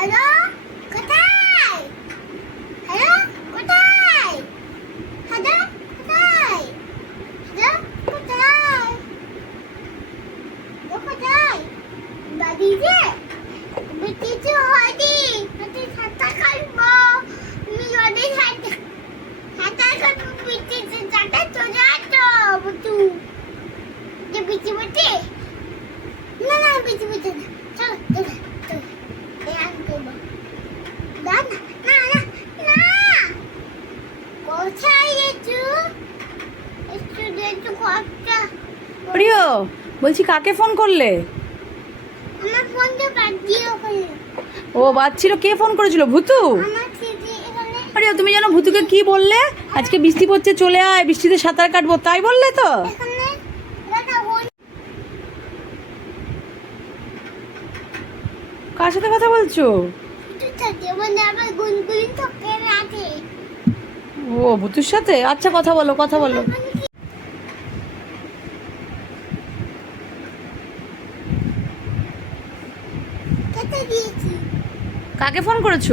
Hello কোথায় hello কোথায় hello কোথায় হ্যালো কোথায় ও কোথায় বাড়ি যে কিছু হয়নি প্রিয় বলছি কাকে ফোন করলে? ও বাচ্চির কে ফোন করেছিল? ভুতু? প্রিয় তুমি যেন ভুতুকে কি বললে? আজকে বৃষ্টি পড়ছে চলে আয় বৃষ্টিতে সাঁতার কাটবো তাই বললে তো? কার সাথে কথা বলছো? ও ভুতুর সাথে? আচ্ছা কথা বলো কথা বলো। কাকে ফোন করেছ?